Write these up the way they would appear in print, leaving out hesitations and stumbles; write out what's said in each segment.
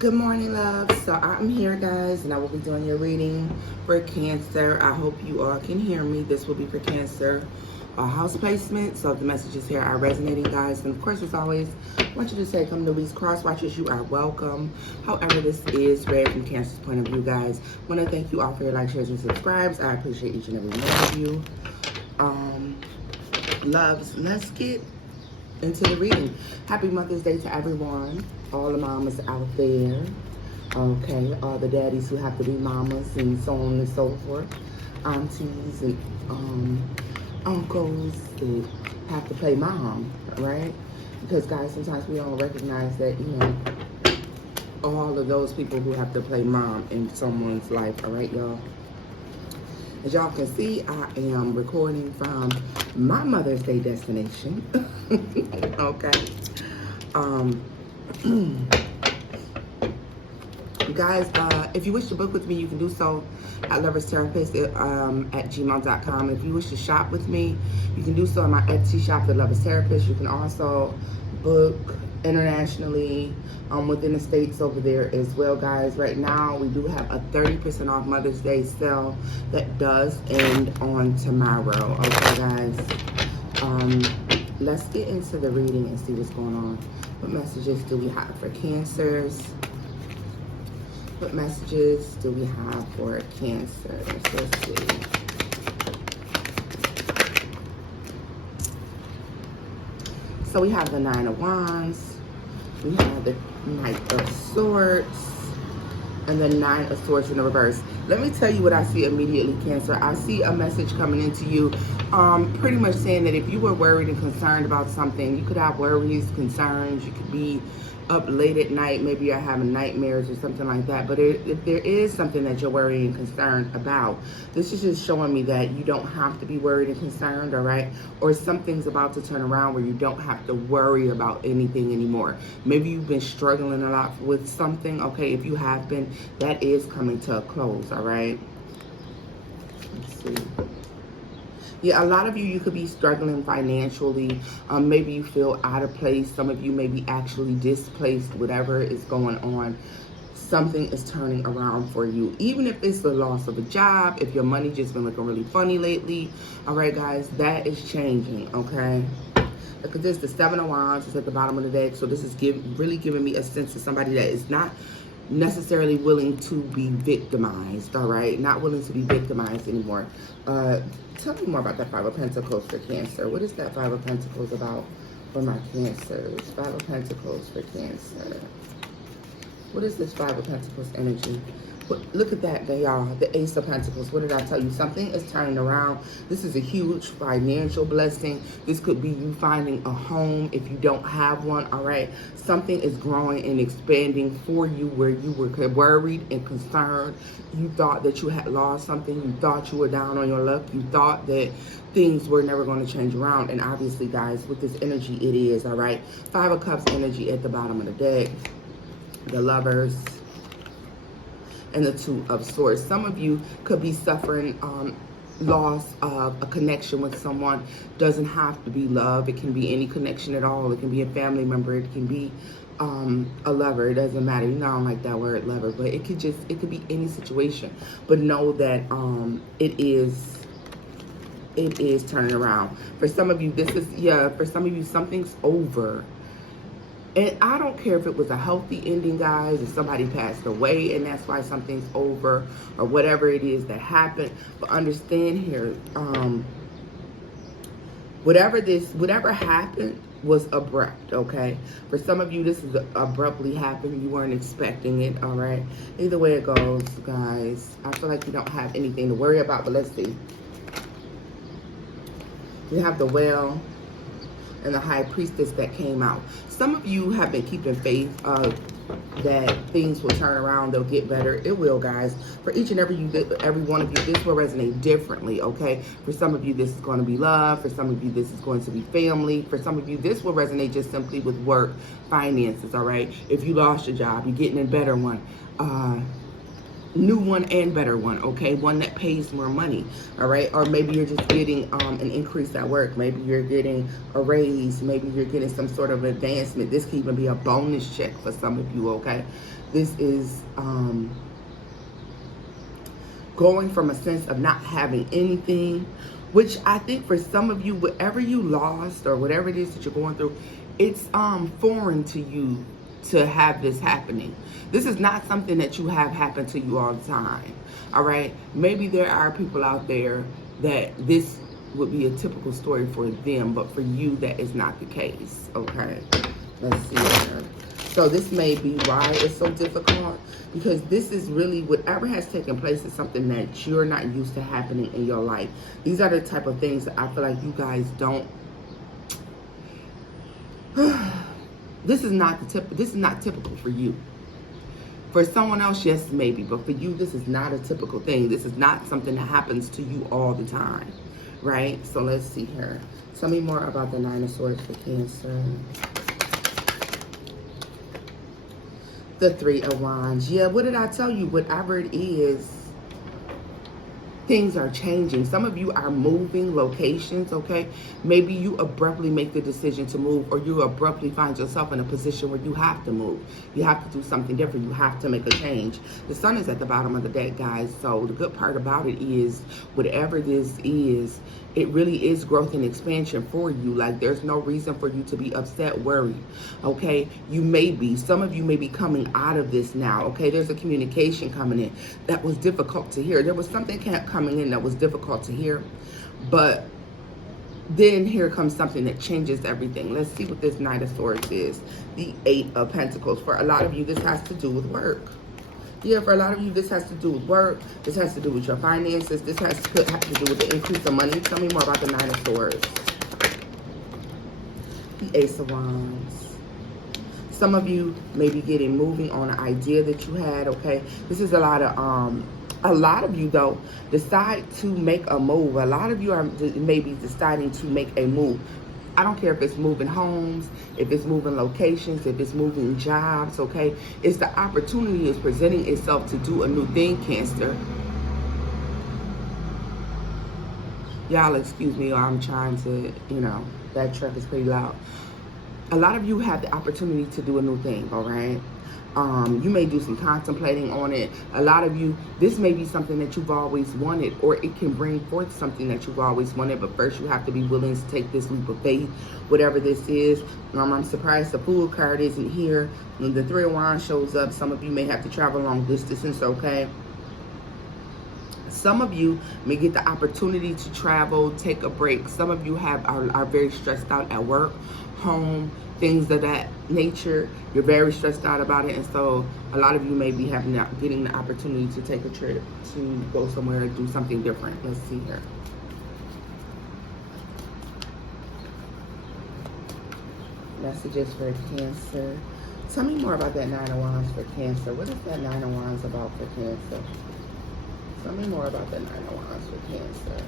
Good morning, love. So I'm here, guys, and I will be doing your reading for Cancer. I hope you all can hear me. This will be for Cancer house placement. So if the messages here are resonating, guys, and of course, as always, I want you to say, come to these cross watchers. You are welcome. However, this is read from Cancer's point of view, guys. I want to thank you all for your likes, shares, and subscribes. I appreciate each and every one of you. Loves, let's get into the reading. Happy Mother's Day to everyone, all the mamas out there, okay, all the daddies who have to be mamas and so on and so forth, aunties and uncles that have to play mom, right? Because guys, sometimes we don't recognize that, all of those people who have to play mom in someone's life, all right, y'all? As y'all can see, I am recording from my Mother's Day destination. Okay. Guys, if you wish to book with me, you can do so at loverstaropist at gmail.com. If you wish to shop with me, you can do so in my Etsy shop, The Loverstaropist. You can also book internationally within the states over there as well, guys. Right now, we do have a 30% off Mother's Day sale that does end on tomorrow. Okay, guys. Let's get into the reading and see what's going on. What messages do we have for Cancers? What messages do we have for Cancer? Let's see. So we have the Nine of Wands. We have the Knight of Swords. And the Nine of Swords in the reverse. Let me tell you what I see immediately, Cancer. I see a message coming into you pretty much saying that if you were worried and concerned about something, you could have worries, concerns, you could be up late at night, maybe you're having nightmares or something like that. But if there is something that you're worried and concerned about, this is just showing me that you don't have to be worried and concerned, all right? Or something's about to turn around where you don't have to worry about anything anymore. Maybe you've been struggling a lot with something, okay? If you have been, that is coming to a close, all right? Let's see. Yeah, a lot of you could be struggling financially. Maybe you feel out of place. Some of you may be actually displaced, whatever is going on. Something is turning around for you. Even if it's the loss of a job, if your money just been looking really funny lately. All right, guys, that is changing, okay? Look at this, the Seven of Wands is at the bottom of the deck. So this is really giving me a sense of somebody that is not necessarily willing to be victimized, all right? Not willing to be victimized anymore. Tell me more about that Five of Pentacles for Cancer. What is that Five of Pentacles about for my Cancers? Five of Pentacles for Cancer. What is this Five of Pentacles energy? Look at that, y'all. The Ace of Pentacles. What did I tell you? Something is turning around. This is a huge financial blessing. This could be you finding a home if you don't have one, all right? Something is growing and expanding for you where you were worried and concerned. You thought that you had lost something. You thought you were down on your luck. You thought that things were never going to change around. And obviously, guys, with this energy, it is, all right? Five of Cups energy at the bottom of the deck. The Lovers. And the Two of Swords. Some of you could be suffering loss of a connection with someone. Doesn't have to be love. It can be any connection at all. It can be a family member. It can be a lover. It doesn't matter. You know, I don't like that word lover, but it could be any situation. But know that it is turning around. For some of you, for some of you, something's over. And I don't care if it was a healthy ending, guys, if somebody passed away and that's why something's over, or whatever it is that happened. But understand here, whatever happened was abrupt, okay? For some of you, this is abruptly happened. You weren't expecting it, all right? Either way it goes, guys, I feel like you don't have anything to worry about, but let's see. We have the Whale and the High Priestess that came out. Some of you have been keeping faith that things will turn around, they'll get better. It will, guys. For each and every one of you, this will resonate differently, okay? For some of you, this is going to be love. For some of you, this is going to be family. For some of you, this will resonate just simply with work, finances, all right? If you lost your job, you're getting a better one. new one and better one, okay? One that pays more money, all right? Or maybe you're just getting an increase at work. Maybe you're getting a raise. Maybe you're getting some sort of advancement. This could even be a bonus check for some of you, okay? This is going from a sense of not having anything, which I think for some of you, whatever you lost or whatever it is that you're going through, it's foreign to you to have this happening. This is not something that you have happen to you all the time, all right? Maybe there are people out there that this would be a typical story for them, but for you, that is not the case, okay? Let's see here. So this may be why it's so difficult, because this is really, whatever has taken place is something that you're not used to happening in your life. These are the type of things that I feel like you guys don't, this is not typical for you. For someone else, yes, maybe, but for you, this is not a typical thing. This is not something that happens to you all the time, right? So let's see here. Tell me more about the Nine of Swords for Cancer. The Three of Wands. Yeah, what did I tell you? Whatever it is, things are changing. Some of you are moving locations, okay? Maybe you abruptly make the decision to move, or you abruptly find yourself in a position where you have to move. You have to do something different. You have to make a change. The sun is at the bottom of the deck, guys. So the good part about it is, whatever this is, it really is growth and expansion for you. Like, there's no reason for you to be upset, worried, okay? Some of you may be coming out of this now, okay? There's a communication coming in that was difficult to hear. There was something coming in that was difficult to hear, but then here comes something that changes everything. Let's see what this Knight of Swords is. The Eight of Pentacles. For a lot of you, this has to do with work. Yeah, for a lot of you, this has to do with work. This has to do with your finances. This could have to do with the increase of money. Tell me more about the Nine of Swords. The Ace of Wands. Some of you may be moving on an idea that you had, okay? This is a lot of you, though, decide to make a move. A lot of you are maybe deciding to make a move. I don't care if it's moving homes, if it's moving locations, if it's moving jobs, okay? It's the opportunity is presenting itself to do a new thing, Cancer. Y'all excuse me, or I'm trying to, that truck is pretty loud. A lot of you have the opportunity to do a new thing, all right? You may do some contemplating on it. A lot of you, this may be something that you've always wanted, or it can bring forth something that you've always wanted, but first you have to be willing to take this leap of faith, whatever this is. I'm surprised the Fool card isn't here. When the Three of Wands shows up, some of you may have to travel long distances, okay? Some of you may get the opportunity to travel, take a break. Some of you are very stressed out at work, home, things of that nature. You're very stressed out about it, and so a lot of you may be getting the opportunity to take a trip, to go somewhere and do something different. Let's see here. Messages for Cancer. Tell me more about that Nine of Wands for Cancer. What is that Nine of Wands about for Cancer? Tell me more about that Nine of Wands for Cancer.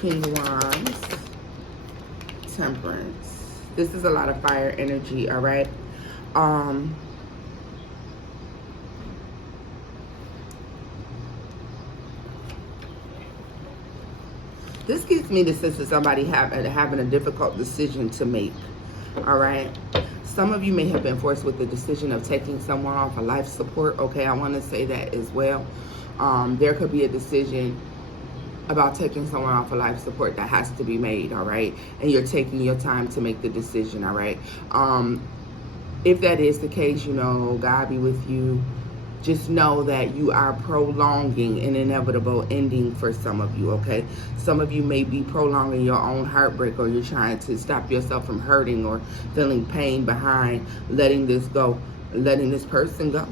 King of Wands, Temperance. This is a lot of fire energy, all right? This gives me the sense of somebody having a difficult decision to make, all right? Some of you may have been forced with the decision of taking someone off of life support, okay? I want to say that as well. There could be a decision about taking someone off of life support that has to be made, all right? And you're taking your time to make the decision, all right? If that is the case, God be with you. Just know that you are prolonging an inevitable ending for some of you, okay? Some of you may be prolonging your own heartbreak, or you're trying to stop yourself from hurting or feeling pain behind letting this go, letting this person go.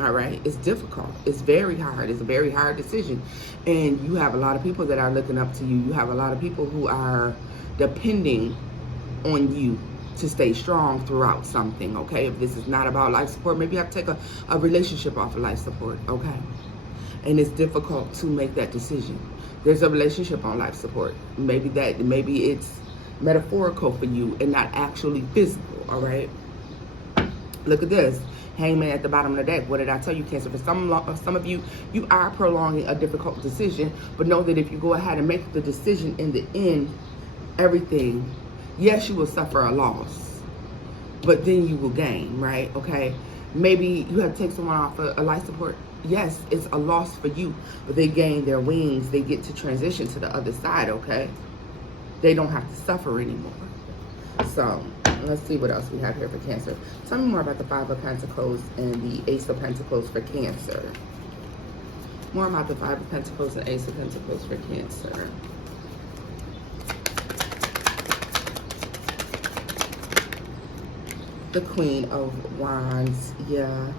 All right, it's difficult. It's very hard. It's a very hard decision. And you have a lot of people that are looking up to you. You have a lot of people who are depending on you to stay strong throughout something, okay? If this is not about life support, maybe you have to take a relationship off of life support, okay? and it's difficult to make that decision. There's a relationship on life support. Maybe it's metaphorical for you and not actually physical, all right? Look at this. Hangman at the bottom of the deck. What did I tell you, Cancer? For some of you, you are prolonging a difficult decision, but know that if you go ahead and make the decision in the end, everything, yes, you will suffer a loss, but then you will gain, right? Okay? Maybe you have to take someone off a life support. Yes, it's a loss for you, but they gain their wings. They get to transition to the other side, okay? They don't have to suffer anymore. So, let's see what else we have here for Cancer. Tell me more about the Five of Pentacles and the Ace of Pentacles for Cancer. More about the Five of Pentacles and Ace of Pentacles for Cancer. The Queen of Wands, yeah.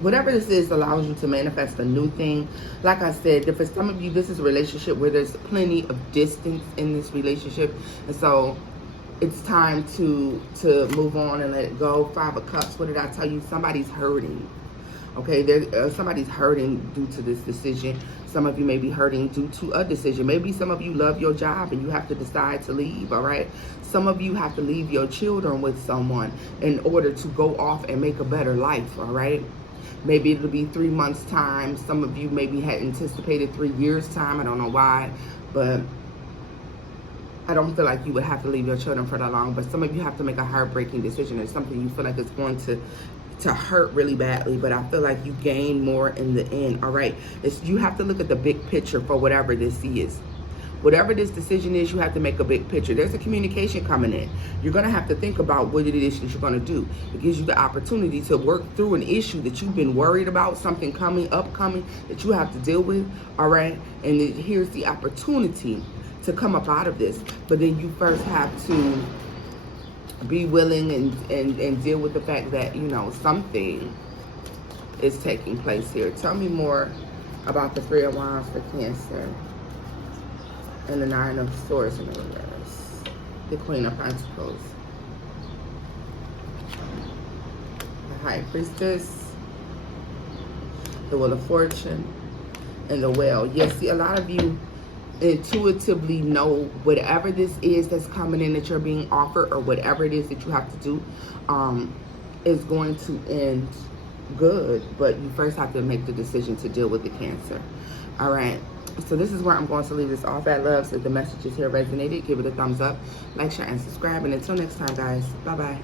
Whatever this is allows you to manifest a new thing. Like I said, for some of you, this is a relationship where there's plenty of distance in this relationship. And so it's time to move on and let it go. Five of Cups, what did I tell you? Somebody's hurting. Okay, somebody's hurting due to this decision. Some of you may be hurting due to a decision. Maybe some of you love your job and you have to decide to leave, all right? Some of you have to leave your children with someone in order to go off and make a better life, all right? Maybe it'll be 3 months' time. Some of you maybe had anticipated 3 years' time. I don't know why, but I don't feel like you would have to leave your children for that long. But some of you have to make a heartbreaking decision. It's something you feel like it's going to hurt really badly, but I feel like you gain more in the end, all right? You have to look at the big picture for whatever this is. Whatever this decision is, you have to make a big picture. There's a communication coming in. You're going to have to think about what it is that you're going to do. It gives you the opportunity to work through an issue that you've been worried about, something upcoming that you have to deal with, all right? And here's the opportunity to come up out of this. But then you first have to be willing and deal with the fact that, you know, something is taking place here. Tell me more about the Three of Wands for Cancer. And the Nine of Swords in the reverse. The Queen of Pentacles. The High Priestess. The Wheel of Fortune. And the Whale. Yes, see, a lot of you intuitively know whatever this is that's coming in that you're being offered, or whatever it is that you have to do, is going to end good. But you first have to make the decision to deal with the Cancer. All right. So this is where I'm going to leave this off at, loves. If the messages here resonated, give it a thumbs up, like, share, and subscribe. And until next time, guys, bye-bye.